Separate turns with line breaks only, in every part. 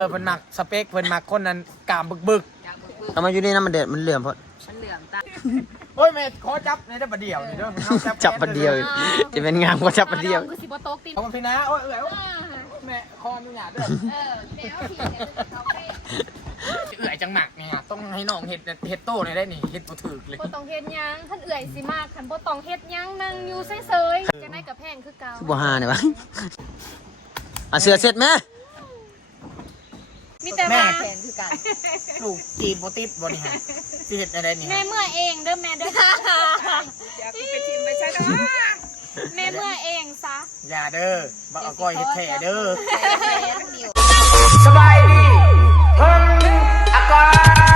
เพิ่นมักสเปคเพิ่นมักคนนั้นกามบึก
ทำไมอยู่นี่นะมันเด็ดมันเหลื่อมเพราะ
ฉันเหลื่อมตา
โอ้ยแม่ขอจับในได้ประเดี๋ยวนี่เด้อ
จับประเดียวจะเป็นงามกว่าจับประเดียว
คือสิบโต๊ะตีน
เอามาพี่นะโอ้ยแม่คอมันหยาดเด้อ
แมวผีเนี่ยเขาไป
จังหมักเนี่ยต้องให้น้องเฮ็ดโต้เนี่ยได้นี่เฮ็ดบ่ถึกเลย
บ่ต้องเฮ็ดยังคันเอื่อยสิมากคันบ่ต้องเฮ็ดยังนั่งอยู่เฉยๆจะได้กับแพงคือเก่า
คือบ่ฮาเนี่ยวะเสือเสร็จไหม
มีแต่ว่าแพงคือกัน
ลูกจีบบ่ติดบ่นี่ฮะสิเฮ็ดได้นี่
แม่เมื่อเองเด้อแม่เด้ออย่าไปชิมไปใช่ดอกแม่เมื่อเองซะ
อย่าเด้อบ่เอาก้อยเฮ็ดแท้เด้อ
สบายดีเพิ่นอากาศ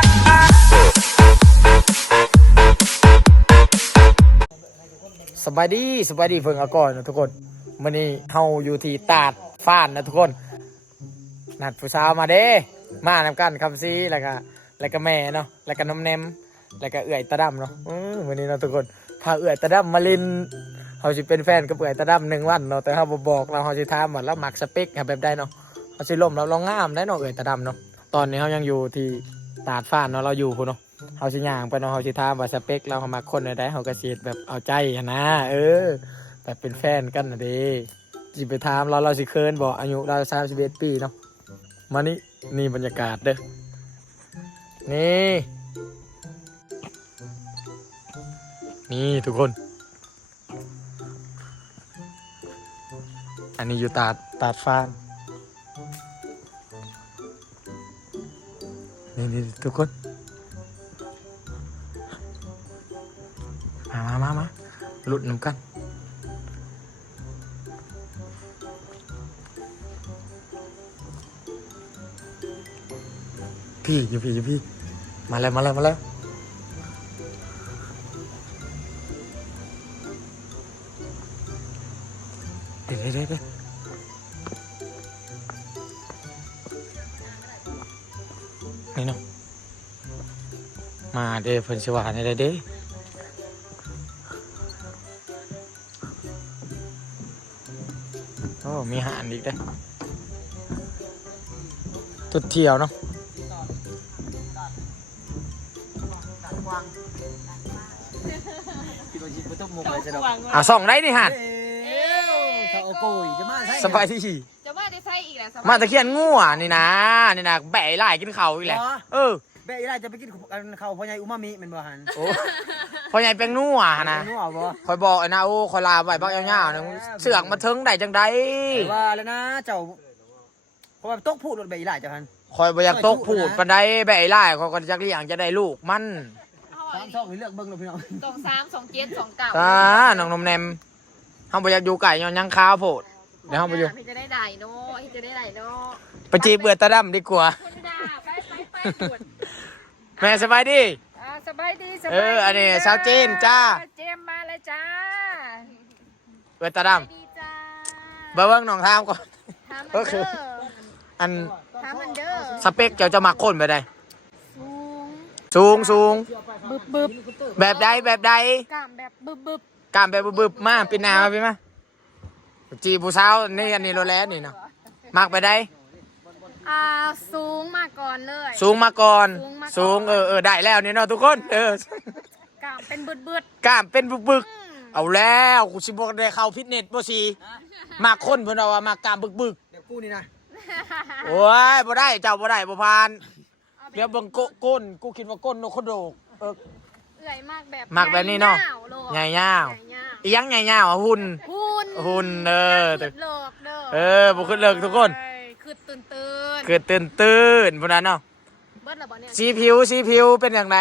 สบายดีเพิ่งอากาศนะทุกคนมื้อนี้เฮาอยู่ที่ตาดฟ้านนะทุกคนนัดผู้สาวมาเด้มานำกันคำซีแล้วก็แม่เนาะแล้วก็น้ำแนมแล้วก็เอื่อยตาดำเนาะวันนี้เนาะทุกคนพาเอื่อยตาดำมาลินเขาสิเป็นแฟนกับเอื่อยตาดำ1 วันเนาะแต่เขาบอกเราเขาสิถามว่าแล้วมักสเปคแบบใดเนาะเขาสิล่มเราลองงามได้เนาะเอื่อยตาดำเนาะตอนนี้เขายังอยู่ที่ตาดฟ้านเนาะเราอยู่พุ่นเนาะเขาสิย่างไปเนาะเขาสิถามว่าสเปคเราเขามักคนใดเขาก็สิแบบเอาใจนะแบบเป็นแฟนกันนะเด้สิไปถามเราสิเคินบอกอายุเรา31 ปีเนาะมานี่บรรยากาศเด้อนี่ทุกคนอันนี้อยู่ตาดฟ้านนี่ทุกคนมาหลุดน้ำกันพี่อยู่พี่มาแล้วเดี๋ยวนี่เนาะมาเด้เพิ่นสิว่าในเด้โอ้มีหานอีกเด้จุดเที่ยวเนาะส่องได้นี่ฮะสบายที่
จะว่าได้ใส่อีกแหละ
มาตะเคียนงูอ่ะนี่นะแบะไล่กินเข่าอีกแหละ
แบะไล่จะไปกินเข่าพ่อใหญ่อุมามิมันบ่หัน
โอ้พ่อใหญ่เป็นงูอ่ะนะคอยบอกไอ้นะโอ้คอยลาใบบักยาวๆนะเสือกมาเทิงได้จังได
ว่าแล้วนะเจ้าเพราะว่าตกพูดรถแบะไล่จ้ะพัน
คอยบ่อยากตกพูดปานใดแบะไล่คอยก็จักเลี้ยงจะได้ลูกมัน
3 2เลือกเบิ่งเนาะพี่น้อง
3 2 7 2 9
น้องนมแนมเฮาบ่อยากอยู่ไก่ย้อนยังข้าวโพดเดี๋ยวเฮาบ่อยู่
จะได้ได้เนาะจะได้ได้เนาะ
ไปจีบเบื่อตาดำดีกว่าแม่สบายดี
สบายดี
อันนี้สาวจีนจ้า
เจมมาเลยจ้า
เบื่อตาดำเบิ่งน้องถามก่อนก็คืออันสเปคเจ้าจะมักคนไปได้สูง
บึบ
แบบใด
กล้ามแบบ
บึบมาปีนามาพี่มาจีผู้สาวนี่อันนี้โรแลนนี่เนาะมักไปได้
สูงมาก่อนเลย
สูงได้แล้วนี่เนาะทุกคน
กล้ามเป็นบึ
กเอาแล้วกูสิบ่ได้เข้าฟิตเนสบ่สิมักคนเพิ่นว่ามักกล้ามบึก
เดี๋ยวกูนี่นะ
โอ้ยบ่ได้เจ้าบ่ได้บ่ผ่านเดี๋ยวเบิ่งก้นกูคิดว่าก้นนกกระโดก
เอื้อยมากแบบ
นี้เนาะใหญ่ยาวอีหยังใหญ่ยาวหุ่นบ่ขึ้นเลิกทุกคน
คือตื่
นพุ่นน่ะเนาะ
เบิดแล้วบ่เนี่ย
สีผิวเป็นจังได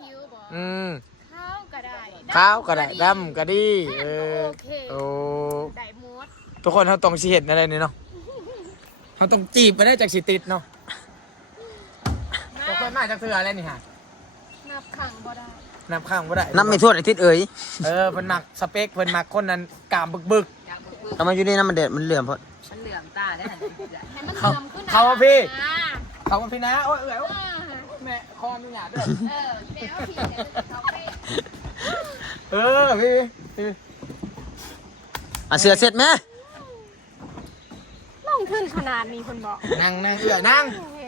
ขาวก็ได้ดำก็ดีโอ้
ได้หมด
ทุกคนเฮาต้องสิเฮ็ดอะไรนี่เนาะเฮาต้องจีบไปได้จากสิติดเนาะบ่เคยมาจากเทื่ออะไรนี่ฮะ
นับข้างบ่ได้
นับไม่ถ้วนไอ้ทิศเอ๋ย
เพิ่นมักสเปคเพิ่นมักคนนั้นกามบึก
ทำไมอยู่นี่นะมันเด็ดมันเหลื่อมเพราะ
ฉันเหลื่อมตาได้ให้มันขึ้น
เขาพี่นะโอ้ยแม่คอมันหยาดเด้อ
แมวผีเนี่ยเขาไป
พี่
เสือเสร็จไหม
ลงขึ้นขนาดนี้คนบอก
นั่ง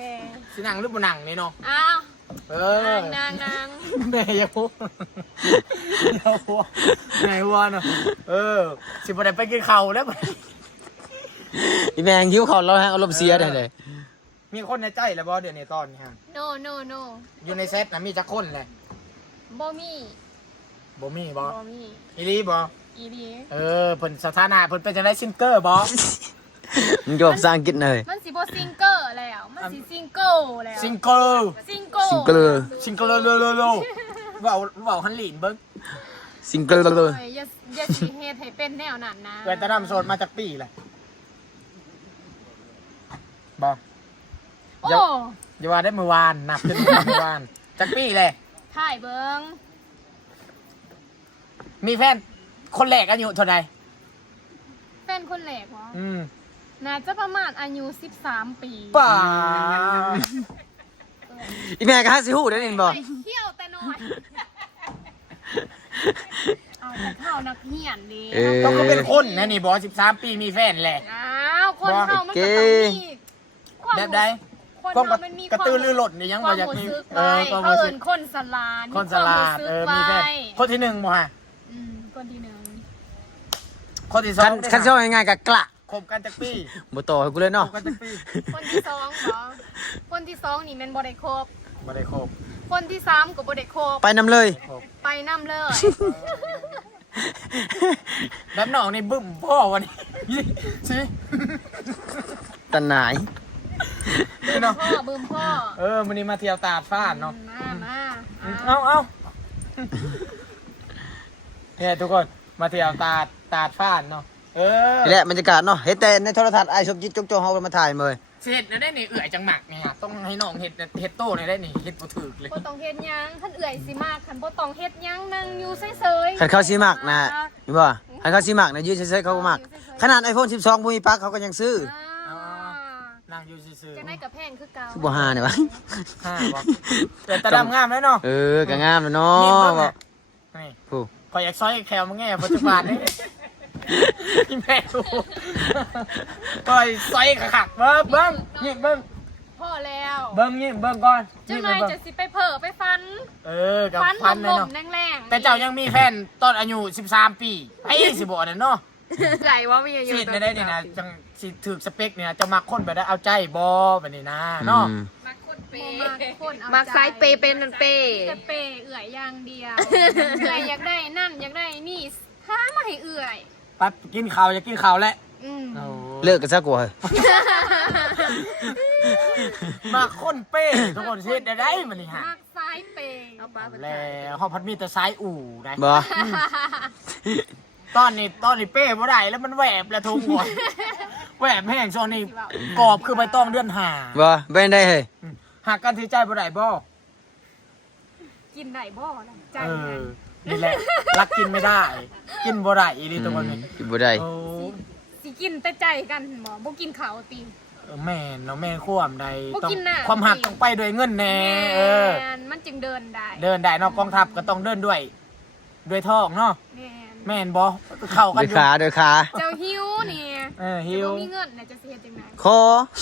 สินั่งหรือบ่นั่งนี่เนาะ
อ้าว
เออ
นาง
แม่อยาพูดอย่าพูดแม่วัวเนาะเออสิบ่ได้ไปกินข้าวแล้ว
อีแมงหิวเขาเราฮะอารมณ์เสียได้เลย
มีคนในใจแล้วบ่เดี๋ยวนี้ตอนนี้ฮะ
โน
อยู่ในเซตนะมีจักคนเลย
บ่มี
บ่มีบ่
บ่มี
อีหลีบ่
อีดี
เออเพิ่นสถานะเพิ่นเป็นจังได๋ซิงเกอร์บ่
มึงจบภาษาอังกฤษเลย
มันสิบ่ซิงเกอร์แล้วมันสิซิงเกิลแล้ว
ซิงเกิล
ซิงเกิล
ซิงเกิล
ซิงเกิลโลเว้าฮันลีนเบิ่ง
ซิงเกิลเลย
โอ้ยอย่าสิเฮ็ดให้เป็นแนวนั้นนะ
เกิดแต่นำโสดมาจากปีแหละบ่
โอ้
อย่าว่าได้เมื่อวานนับจนเมื่อวานจากปีเลย
ถ่ายเบิ่ง
มีแฟนคนแรกอายุเท่าใด
แฟนคนแรกเหรอ น่าจะประมาณอายุ13 ปี
ป่า
อีแมงก็50ฮู้ได้นี่บ่
ไปเที่ยวแต่น้อยเอาแต่เข้านักเรียนดิ
ต้องก็เป็นคนนะนี่บอ13 ปีมีแฟนแหละ
อ้าวคนเฮามันก็ต้องมีความ
แบบใด
คน
ความ
เฮามันมี
กระตือรือร้นนี่ยัง
ค
บ่
วาม
อยาก
รู้
มี
สึก
เอ
ไว้
อความ
เขา
รู้
เอิ้
สึก
นคนสลาด
คนสลาด
มีความรู้สึก
มีแฟน
ไว้
คนที่หนึ่งบ่ฮะ
คนที่หนึ่ง
คนที่สอ
คั
ง
นชอบง่ายๆก็กละ
คบกันจากปี
บ่ต่อให้กูเลย
ค
เนาะ
บกันจากปี
คนที่สองเหรอคนที่สองนี่แมันบ่ได้ครบ
บ่ได้คบ
คนที่สามก็บ่ได้ครบ
ไปนำเลย
คบ
ไปนํเลย
แบบน้องนี่บึ้มพ่อวันนี้สิ
ตันหนาย
นี่เนาะ
พ่อบึมพ่อ
มื้อนี้มาเที่ยวตาดฟ้านเนาะ
มา
เอาเนี่ยทุกคนมาเที่ยวตาดฟ้านเนาะ
นี่แหละบรรยากาศเนาะเฮ็ดแต่ในโทรทัศน์ไอ้สมจิตจงโจเฮามาถ่ายมาเลย
เฮ็ดนะได้นี่เอื่อยจังหมักเนี่ยต้องให้น้องเฮ็ดโต้เนี่ยได้นี่เฮ็ดบ่ถูกเลย
บ่ต้องเฮ็ดหยังคันเอื่อยสิมากคันบ่ต้องเฮ็ดหยังนั่งอยู่เฉยๆ
คันเขาสิมักนะเห็นบ่คันเขาสิมักนะยืนเฉยๆเขาก็มักขนาด iPhone 12บ่มีปลั๊กเขาก็ยังซื้อ
นั่งอยู่ซื่อ
จะได้กับแพงคือเก่า
คือบ่หาเนี่ยวะ
ๆห้าบ่แต่ตาดำงามแล้วเนาะ
ก็งามแล้วเนา
นี่เบิ่
ะ
ง
บ่
อะนี่
ผู้
ขอยอยากซอยแคลมาแง่ปัจจุบันนี่พี่แม่ดูขอยซอยขักเบิ่งนี่เบิ่ง
พอแล้ว
เบิ่งนี่เบิ่งก่อน
จัง
นี่
ไร
เบิ่ง
จะสิไปเผลอไปฟัน
กับ
ฟัน
ฟัน
ล
เลย
ม
เนาะ
ๆแรงๆ
แต่เจ้ายังมีแฟนตอนอายุ13 ปีไอ้สิบ่นั่นเนาะ
ใจว่ามีอายุ
สิได้นี่นะจังสิถูกสเปคเนี่ยจะมักคนแบบได้เอาใจบ่แบบนี้นะเนาะ
มักคนเปย์คนเอา
มักซ้ายเปย์เป็นมันเปย์
จะเปย์เอื่อยอย่างเดียวเอื่อยอยากได้นั่นอยากได้นี่ถ้ามาให้เอื่อย
ปั๊บกินข้าวจะกินข้าวแล้ว โอ้
เลิกกันซะกว่าเฮ้ย
มาคนเป้ทุกคนเฮ็ดได้มันนี่ฮะ
มักซ้ายเปย์
เอาปลาไป
แล้วเฮาพัดมีแต่สายอู่ได้
บ่
ตอนนี้เป้บ่ได้แล้วมันแหวบแล้วทุกคนแหวบแห้งช่วงนี้กรอบคือใบตองเดือนหา
บ่เป็นได้เฮ้ย
หากกันถือใจบ่ได้บ่
กินได้บ่ล่ะใจ
เอ
ไง
อนี่แหละรักกินไม่ได้ กินบ่ได้อีหลีทุกคนนี่
กินบ่ได้
โอ้
สิกินแต่ใจกันบ่กินข้าวตี
แม่นเนาะแม่ความใด
บ่
ต้อง
กินน่ะ
ความหักต้องไปด้วยเงินแน่เออ
แม่นมันจึงเดินได้
เดินได้เนาะกองทัพก็ต้องเดินด้วยท้องเนาะ
แม่น
แม่นบ่เข้ากัน
ด้วย
อยู่
ขาด้วยขา
เจ้าหิวนี่
หิว
แต่บ่มีเงินน่ะจะสิเฮ็ดจังได๋
คอ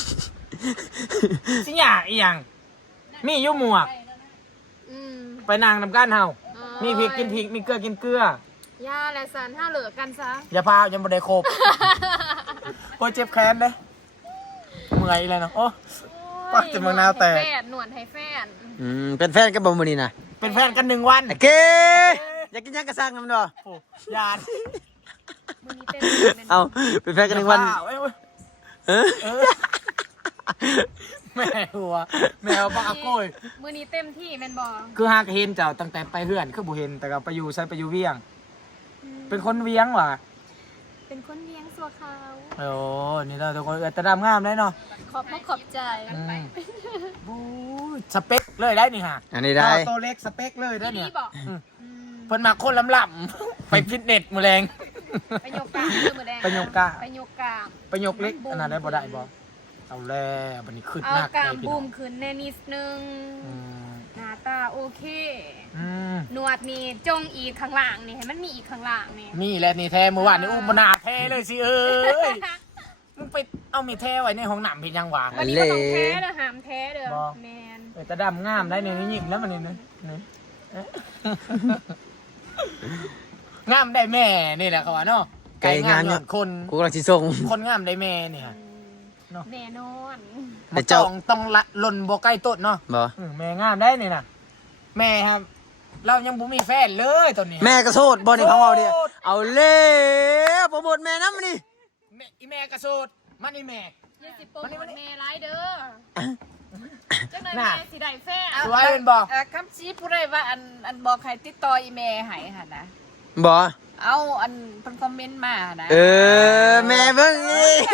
สิหยาอีหยังมีอยู่หมวก
อืม
ไปนางนำกันเฮา
อ๋อ
มีพริกกินพริกมีเกลือกินเกลือ
ย่าและสันห้าเหลือกันซะ
อย่าพายังบ่ได้ครบโอ้ยเจ็บแขนเด้เมื่อยเลยเนาะโอ้ ปักจนมะนาวแตก
หนวดให้แฟน
เป็นแฟนกันบ่มื้อนี้นะ
เป็นแฟนกัน1 วัน
โอเคอยากกินหยังก็สั่งนำดอ
โอ้ยาน
มือนี้เต้นเป็น
เอาเป็นแฟนกัน1 วัน
เอ้ย
เออ
เออแม่หัวแมวปากโกย
มือนี้เต็มที่แมนบอ
คือหากเห็นเจ้าตั้งแต่ไปเฮือนคือบ่เห็นแต่ก็ไปอยู่ใช้ไปอยู่เวียง เป็นคนเวียงว่ะ
เป็นคนเลี้ยงสัวขาว
โอ้นี่เราทุกคนแต่ดำงามเลยเนาะ
ขอบใจ
บู๊สเปคเลยได้นี่ฮะ
อันนี้ได้
ตัวเล็กสเปคเลยได้
นี่
เนี่ย
บอก
เพิ่นมาคนลำๆ ไปฟิตเนสมือแรง
ไปโยกกลางเพื่อมือแดง
ไปโยกกลาง
ไปโยกกลาง
ไปยกเล็กอันนั้นได้บ่ได้บ่เอาแล้วบัดนี้ขึ้น
เอา
หนัก
กลา
เล
ง
ยพี่
บู
น้อง
มขึ้นแน่นิดนึง
อืม
หน้าตาโอเค
อืม
หนวดนี่จงอีกข้างหลังนี่ให้มันมีอีกข้างหลังนี่
นี่แหละนี่แท้เมื่อวานนี่อุ้มบ่น่าแท้เลยสิเอ้ยมึงไปเอามีแท้ไว้ในห้องน้ำเป็นยังหวะ
วันนี้ก็ต้องแท้เด้อหามแท้เด้อ
บ่
แมน
จะดำงามได้ในนี้ยิ้มแล้วมันนี่งามได้แม่นี่แหละเขาว่าเนาะ
ไก่งาม
ห
เนาะ
ยอดคน
กูกำลังสิส่ง
คนงามได้แม่เนี่ย
แน่นอน
แต่เจ้า
ต้องละล่นบ่ใกล้ต้นเนาะ
บ่
แม่งามได้นี่นะแม่ครับ เรายังบ่มีแฟนเลยตอนนี้
แม่ก็โสดบ่นี่เขาเอาเดียวเอาเลยโปรโมทแม่น้ำนี่
แม่กระโสดมันนี่แม่
ยี่สิบปุ๊บแม่ร้ายเด้อจังเลย
น่ะ
แม่สิได้แฟน
สวยเป็นบ่
คำชี้ผู้ใดว่าอันบอกให้ติดต่ออีเมลให้หั่นนะ
บ่
เอาอันเพิ่นคอมเมนต์มาหั่นนะ
แม่เบิ่งอีก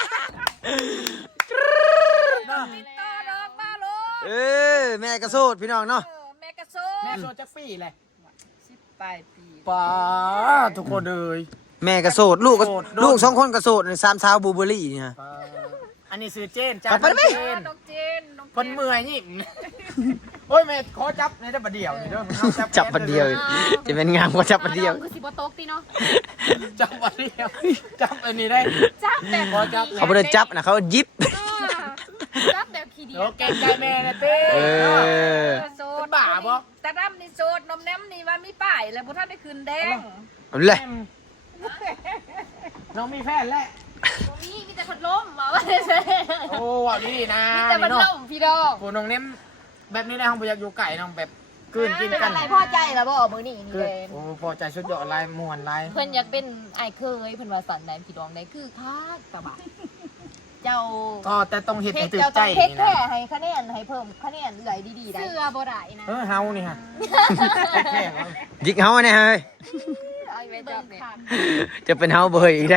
ติดต่อดอกมาโลด
แม่ก็โสดพี่น้องเนาะ
แม่กระโซ
แม่โสดจักปีเลย
10ปลายปี
ป้าทุกคนเลย
แม่ก็โสดลูกก็
โสด
ลูก2คนก็โสดนี่3สาวบูเบอรี่นี่ฮะ
อันนี้ซื้อเจนจ้า
เอาไปได้ไหม
เจน
น้องเจนน้อง
คนเมื่อยนี่โอ้ยแม่ขอจับในจับประเดี่ยวนี่เด้อมันเอา
จับประเดียวจะเป็นงามกว่าจับประเดียว
คือสิบ่ตกติเนาะ
จับประเดี่ยวจับอันนี้ได้
จับแบบ
ขอจับ
เขาบ่ได้จับนะเขายิบ
จับแบบขี้เดีย
โอ
ว
เคใจแม่นะเต้
เออ
โซ
เป็น
ด
บ้าบ่
ตาดำนี่โซดนมแนมนี่ว่ามีป้ายแล้วบ่ทันได้คืนแดง
เอาเลย
น้องมีแฟนแล้ว
มีแต่พัดลมว่าได้ใช่
โอ้ว่านี่นะ
แต่พัด
นี่
ล
เนาะ
มพี่ดอก
กูน้องเน้มแบบนี้ได้ห้องประยักอยู่ไก่น้องแบบกลืนกินกัน
อะไรพ่อใจแล้วบ่มื้อนี้นี่
กลื
เล
น
ย
โอ้พอใจชุดยอดลายม่วนลาย
เพิ่นอยากเป็นไอ้เคยเพิ่นว่าสันใดพี่ดองได้คือคักกะบะเจ้า
ก็แต่ต้องเห็ด
เฮ็
ให้
ด
ตื่น
เจ้า
ใจ
ต้องเฮ็ด
นี่
แท้
นะ
ให้คะแนนให้เพิ่มคะแนนเอื่อยดีๆได้เสื้อบ่ได้นะ
เฮานี่ฮะแค่ว่า
ยิกเฮาเนี่ยเฮ้ย
เอาอีเมล
เบิ่
จั
ง
บเนี่ย
คัก
จะเป็นเฮาเบยอีกได้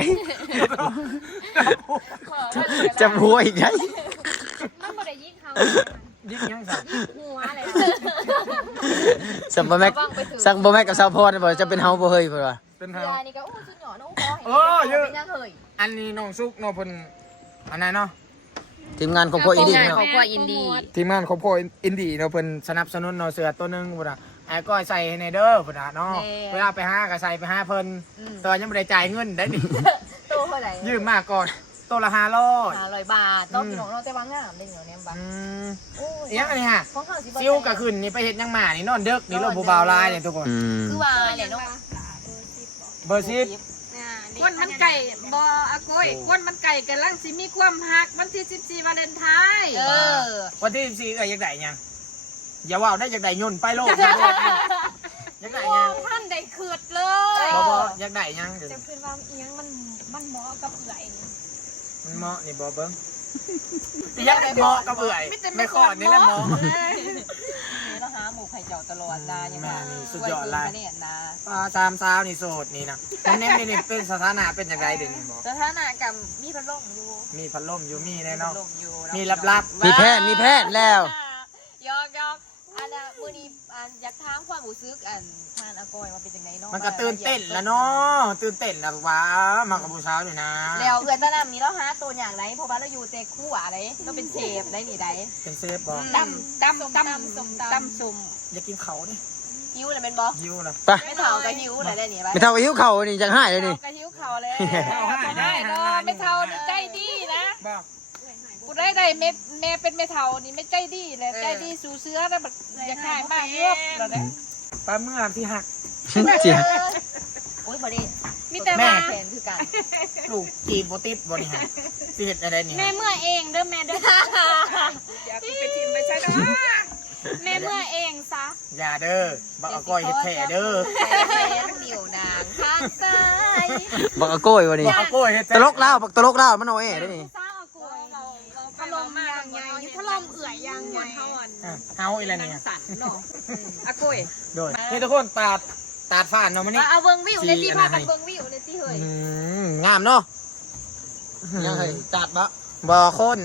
จะหัวอีกได้
มันบ่ได้ยิงเขา
ยิงยังสั่ง
หัวเลย
สัมบแม็กสัมบแม็กกับสาวพรบอกจะเป็นเฮาเบยเพิ่นว่า
เป็น
เสื้
เฮา
อนี่ก็อู้สุดหยอดน้องพอ
โอ้เยอะ
เป็นยังเฮ้ย
อันนี้น้องซุกน้องเพิ่นอันนั้นเนาะ
ทีมงานของพวกอีดิ
งาน
เนาะ
ของพวกอินดี้
ทีมงานของพ่ออินดี้เนาะเพิ่นสนับสนุนเนาะเสื้อตัวหนึงพุ่นน่ะไอ้ก้อยใส่ให้ในเด้อพุ่นน่ะเนาะเวลาไปหาก็ใส่ไปหาเพิ่นตอนยังบ่ได้จ่ายเงินได้ดิ
โตเท่าไหร่
ยืมมาก่อนตัวละ500
500 บาทต้องพี่น้องเราแต่ว่างามได้เหรอเนี่ยบัด
อืม
โอ้
เอียงอันนี้ฮะ
ของเขาสิบ่
ซิวก็ขึ้นนี่ไปเฮ็ดหยังมานี่นอนเด็กนี่เราบ่บาวลายนี่ทุกคน
คือว่าเนี่ยเนาะ
เบอร์10
คนมันไก่บ่อาก้อยคนมันไก่กำลังสิมีความฮักวันที่14วาเลนไทน์
วันที่14อยากได้หยังอย่าว่าวได้อยากได้ยุ่นไปโลกอยากได้หยัง
ท่านได้คืดเลย
บ่อยากได้หยังเดี๋ยว
จะคือว่าอีหยังมันเหมาะกับเอื่อยนี่
มันเหมาะนี่บ่เบิ่งอยากได้เหมาะกับเอื่อยไม่ขอดนี่แหละเหมาะ
นี่เราหาหมูไข่เจียวตลอดนะยังไง
นี่สุดยอดเลย
เนี่ยนะ
ปลาสามสาวนี่โสดนี่นะน้องเน้นนี่เป็นสถานะเป็นจังไดเดี๋ยวนี้บ่
สถานะกับมีพัดลมอยู่
มีพัดลมอยู่มีแน่เนาะ
พัดลมอยู่
มีลับ
มีแพทย์แล้ว
ยอกอันน่ะมื้อนี้อันอยากถามความรู้สึกอันทานอากอยมาเป็นจังไดเนาะ
ๆมันก็ตื่นเต้นแล้วเนาะตื่นเต้นแล้วว่ามากับผู้สาวนี่นะ
แล้วเอื้อนตะนำนี่เราหาตัวอย่างไรเพราะว่าเราอยู่เตะคู่อะไรเราเป็นเชฟได้นี่ได้
เป็นเซฟบ่
ตำตำสุ่ม
อยากกินเขานี่
หิวเลยเป็นบ่
หิวเลย
ไป
ไม่เท่ากับหิวเลยได้นี่ไป
ไม่เท่ากับหิวเข่านี่จังหายเลยนี่
กระหิวเขาเลยได้เนาะไม่เท่านี่ใจดีนะ
บอก
กูได้เม็ดแม่เป็นไม่เท่านี่ไม่ใจดีเลยใจดีสู่เสื้อแล้วแบบอยากขายมากเยอะแล้วเนี่ย
ปลาเมื่อที่หัก
เจีย
โอ้ยบ่ได้
มีแต่
แม่
ว่า
แผนคือกัน
ลูกจีบบ่ติดบ่นี่ฮะสิเฮ็ดอะไรนี่
แม่
ฮะ
เมื่อเองเด้อแม่เด้อ
อยากไปชิมไปใช้แต่ว่า
แม่เมื่อเองซะ
อย่าเด้อบักเอาก้อยเฮ็ดแท้เด้อ
เดี่ยวนางข้างซ้าย
บักอาโก้ยวะนี่
บักเอาก้อยเฮ็ด
ต
แท้
ลกเล่าบักตลกเล่ามันเอาได้นี่
ซ้าเอากล้วยพัดลมยางใหญ่พัดลมเอื่อยยางใหญ่
เฮาอีหละนี่ฮะ
สั่นเนาะอากุ้ย
โดยนี่ทุกคนตาดฟ้านเนาะมื้อนี้
เอาเบิ่งวิวเลยที่พากันเบิ่งวิวเลยที่เฮ้ย
งามเนาะ
ยังไงจัดบะ
บ่คน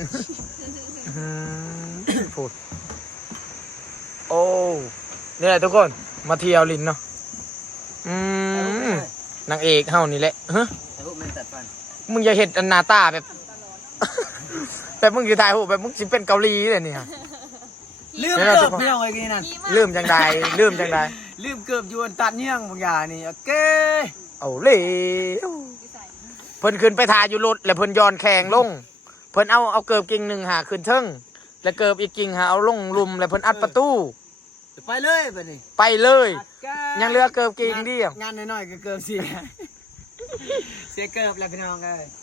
พูดโอ้นี่แหละทุกคนมาเที่ยวลินเนาะนางเอกเฮานี่แหละฮะมึงอย่าเห็ดอันหน้าตาแบบ แบบมึงสิถ่ายรูปแบบมึงสิเป็นเกาหลีเลยนี่ฮะ
ลืมเกือบพี่น้องไอ้กี้นั่น
ลืมจังใดลืมจังใด
ลืมเกือบยวนตัดเงี้ยงบางอย่างนี่โอเค
เอาเลยเพิ่นขึ้นไปถ่ายอยู่รถแล้วเพิ่นย้อนแข่งลงเพิ่นเอาเกิบกิ่งหนึ่งหาขึ้นเทิงแล้วเกิบอีกกิ่งหาเอาลงลุมแล้วเพิ่นอัดประตู
ไปเลยไปนี่
ไปเลย ยังเหลือเกิบกิ่งเดียว
งานน้อยๆก็เกิบเสียเสียเกิบแล้วพี่น้องเอ้ย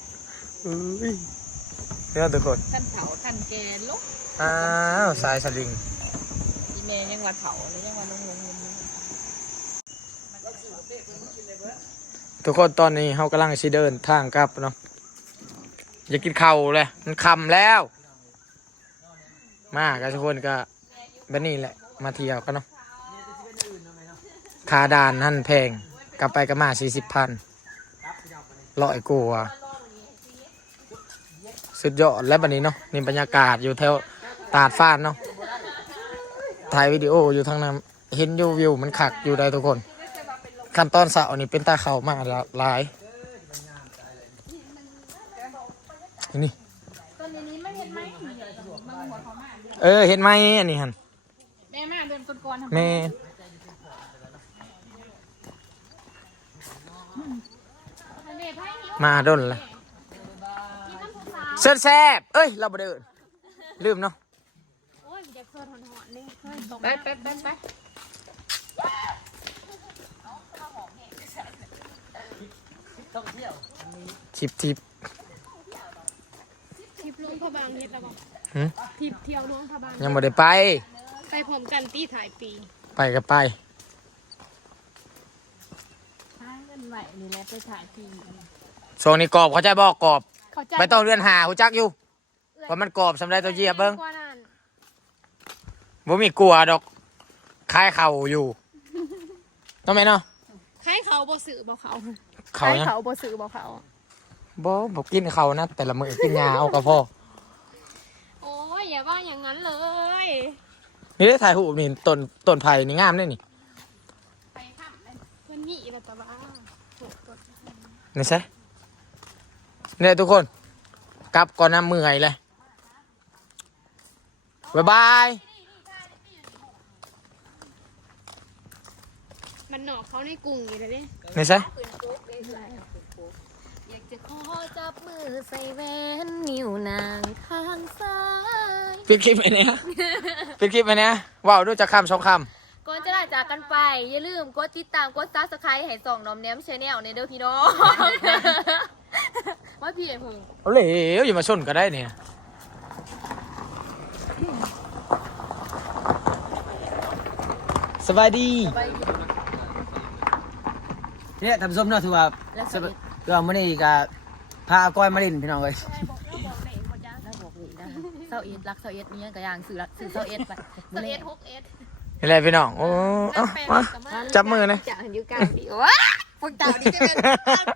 เนี่ยทุกคน
ท่านเผาท่านแกลุก
อ้าวสายสลิง
อีเมยังว่าเผาเลยยังว่าลง
ทุกคนตอนนี้เขากำลังสิเดินทางกลับเนาะอยากกินข้าวเลยมันค่ำแล้ว มากันทุกคนก็แบบนี้แหละมาเที่ยวกันเนาะค่าด่านนั่นแพงกลับไปก็มา40,000ร้อยกว่าสุดยอดและบัดนี้เนาะนี่บรรยากาศอยู่แถวตาดฟ้านเนาะถ่ายวิดีโออยู่ทางนั้นเห็นอยู่วิวมันขักอยู่ได้ทุกคนขั้นตอนเสาร์นี่เป็นตาเข่ามากหลายนี่
ต้นนี้ไม่เห็นไหมมันหัวเขามาก
เห็นไหมอันนี้ฮัน
แม่มาเดินก่อนๆทำ
แม่มาดนละเส้นแซบเอ้ยเราบ่ได้เอิ้นลืมเนาะ
ไป
ทิป
ทิพลุงพระบางเฮ็ดแล้วบ่
หืม
ทิพเที่ยวน้องพระบาง
ยังบ่ได้ไป
ไปพร้อมกันตีถ่ายปี
ไปก็ไป
หาเงินไหวนี่แหละไปถ่ายปี
ช่วงนี้กรอบเขาใจบอกกรอบ
เข้าใจ
ไม่ต้องเลื่อนหาหูจักอยู่ว่ามันกรอบสำหรับตัวเหยียบเบิ้ง
กว่านั้น
บ่มีกลัวดอกคายเข่าอยู่ต้องไหมเนาะ
ใครเขาบ่ซื้อบ่เขา
เข่า
ใคร
เนี่ย
เขาบ่ซื้อบ่เขา
บ่กินเข่านะแต่ละมื้อกินยาเอากับพ่อ
โอ้ยอย่าว่าอย่างนั้นเลย
นี่ได้ถ่ายรูปนี่ต้นไผ่นี่งามเลยนี่
ไปค่ำเลยเพิ่นมีแล้วแต่ว่าโหด
นี่ใช่เนี่ยทุกคนกลับก่อนนะเมื่อยเลยบ๊ายบาย
มันหนอกเขาในกรุงอยู่เลย
นี่ใช่
อยากจะขอจับมือใส่แหวนนิ้วนางข้างซ้าย
ปิดคลิปไปเนี่ยปิดคลิปไปเนี่ยว้าวด้วยจะคำสองค
ก่อนจะลาจากกันไป อย่าลืมกดติดตามกดซับสไครต์ให้ส่องน้อมแนมชาแนลในเด้อพี่น้อง ว่าพี่ไอ้พึ่ง
ำเอาเลยอย่ามาชนก็ได้เนี่ยสบายดี
เนี่ยทำส้มเนาะถือว่าก็มื้อนี้ก็พาก้อยมาเล่นพี่น้องเอ้ย
เซาเอ็ดรักเซาเอ็ดนี่ก็อย่างสื่อเซาเอ็ดไป
เอ็ด6เอ็ด
นี่แหละพี่น้องโอ้เอามาจับมือนะ
จะอยู่กลางดีว้าฝุ่นเต่านี่จะเป็น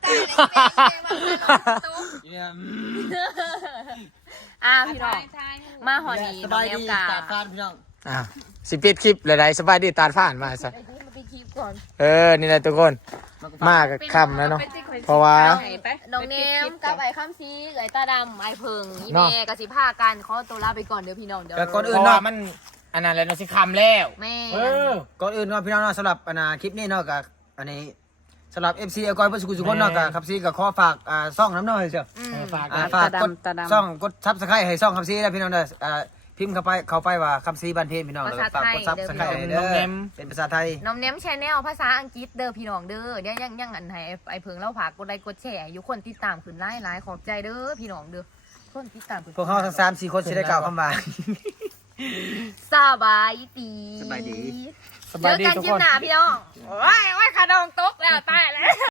พี่น้องมาหอนี
ส
น้อง
บาย
แน
ดี
วกา
ตาดฟานพี่น้อง
อ่ะสิปิดคลิปหลายๆสบายดีตาผ่านมาซะ
ไปคีบก่อน
นี่แหละทุกคนมากกับคำแล้วเนาะเพราะว่า
น้องแนมกับไอ้ข้ามซีไอ้ตาดำไอ้เพิงอีเมกับสิผ้ากันขอตัวลาไปก่อนเดี๋ยวพี่น้องเดี๋ยว
แต่ก่อน
เพ
อื่น
ราะว่า
เนาะ
มันอันนั้นแหละเนาะสิคำแล้ว
แม่
ก่อนอื่นเนาะพี่น้องเนาะสำหรับคลิปนี้เนาะกับอันนี้สำหรับ FC อากอยเพื่อนสุขุมสุขคนเนาะกับครับซีกับขอฝากซ่องน้ำเนาะเชียว
ฝาก
ฝากกดซ่องกดซับสไครต์ให้ซ่องครับซีนะพี่น้องเด้อพิมพ์เข้าไปว่าครับซีบ้านเพจพี่น้องเด้อฝากกดซับสไครต์เด้อเป็นภาษาไทย
น้องแนมชาแนลภาษาอังกฤษเด้อพี่น้องเด้อเดี๋ยวยังอันให้ไอ้เพิงเล่าผากกดไลค์กดแชร์อยู่คนติดตามขึ้นหลายขอบใจเด้อพี่น้องเด้อคนติดตามขึ้น
พวกเขาทั้ง3-4คนสิได้กล่าวคำว่า
สบายดี
สบายดี
สบายดี
เจอกัน
ทุก
คลิ
ค
ป
น
หน้าพี่น้องโอ้ยขาดองตกแล้วตายแล้ว